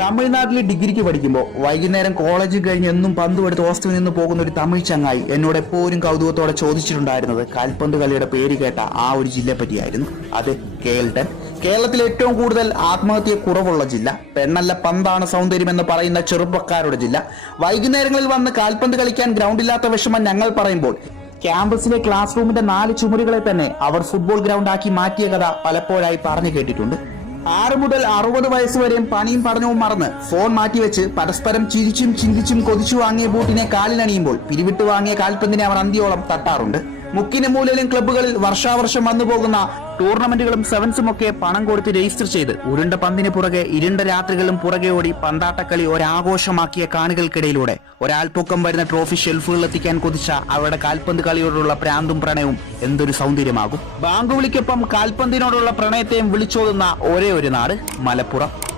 തമിഴ്നാട്ടിൽ ഡിഗ്രിക്ക് പഠിക്കുമ്പോൾ വൈകുന്നേരം കോളേജിൽ കഴിഞ്ഞ് എന്നും പന്ത് എടുത്ത് ഹോസ്റ്റലിൽ നിന്ന് പോകുന്ന ഒരു തമിഴ് ചങ്ങായി എന്നോട് എപ്പോഴും കൗതുകത്തോടെ ചോദിച്ചിട്ടുണ്ടായിരുന്നത് കാൽപന്ത് കളിയുടെ പേര് കേട്ട ആ ഒരു ജില്ലയെ പറ്റിയായിരുന്നു. അത് കേൾട്ടൻ കേരളത്തിൽ ഏറ്റവും കൂടുതൽ ആത്മഹത്യ കുറവുള്ള ജില്ല പെണ്ണല്ല പന്താണ് സൗന്ദര്യം എന്ന് പറയുന്ന ചെറുപ്പക്കാരുടെ ജില്ല. വൈകുന്നേരങ്ങളിൽ വന്ന് കാൽപന്ത് കളിക്കാൻ ഗ്രൗണ്ടില്ലാത്ത വിഷമം ഞങ്ങൾ പറയുമ്പോൾ ക്യാമ്പസിലെ ക്ലാസ് റൂമിന്റെ നാല് ചുമരുകളെ തന്നെ അവർ ഫുട്ബോൾ ഗ്രൗണ്ടാക്കി മാറ്റിയ കഥ പലപ്പോഴായി പറഞ്ഞു കേട്ടിട്ടുണ്ട്. ആറ് മുതൽ അറുപത് വയസ്സ് വരെയും പണിയും പഠനവും മറന്ന് ഫോൺ മാറ്റിവെച്ച് പരസ്പരം ചിരിച്ചും ചിന്തിച്ചും കൊതിച്ചു വാങ്ങിയ ബൂട്ടിനെ കാലിലണിയുമ്പോൾ പിരിവിട്ട് വാങ്ങിയ കാൽപന്തിനെ അവർ അന്തിയോളം തട്ടാറുണ്ട്. മുക്കിന് മൂലയിലും ക്ലബ്ബുകളിൽ വർഷാവർഷം വന്നു പോകുന്ന ടൂർണമെന്റുകളും സെവൻസും ഒക്കെ പണം കൊടുത്ത് രജിസ്റ്റർ ചെയ്ത് ഉരുണ്ട പന്തിന് പുറകെ ഇരുണ്ട രാത്രികളും പുറകെ ഓടി പന്താട്ടക്കളി ഒരാഘോഷമാക്കിയ കാണികൾക്കിടയിലൂടെ ഒരാൾപ്പൊക്കം വരുന്ന ട്രോഫി ഷെൽഫുകളിൽ എത്തിക്കാൻ കൊതിച്ച അവരുടെ കാൽപന്ത് കളിയോടുള്ള പ്രാന്തും പ്രണയവും എന്തൊരു സൗന്ദര്യമാകും? ബാങ്കുവിളിക്കൊപ്പം കാൽപന്തിനോടുള്ള പ്രണയത്തെയും വിളിച്ചോതുന്ന ഒരേ ഒരു നാട് മലപ്പുറം.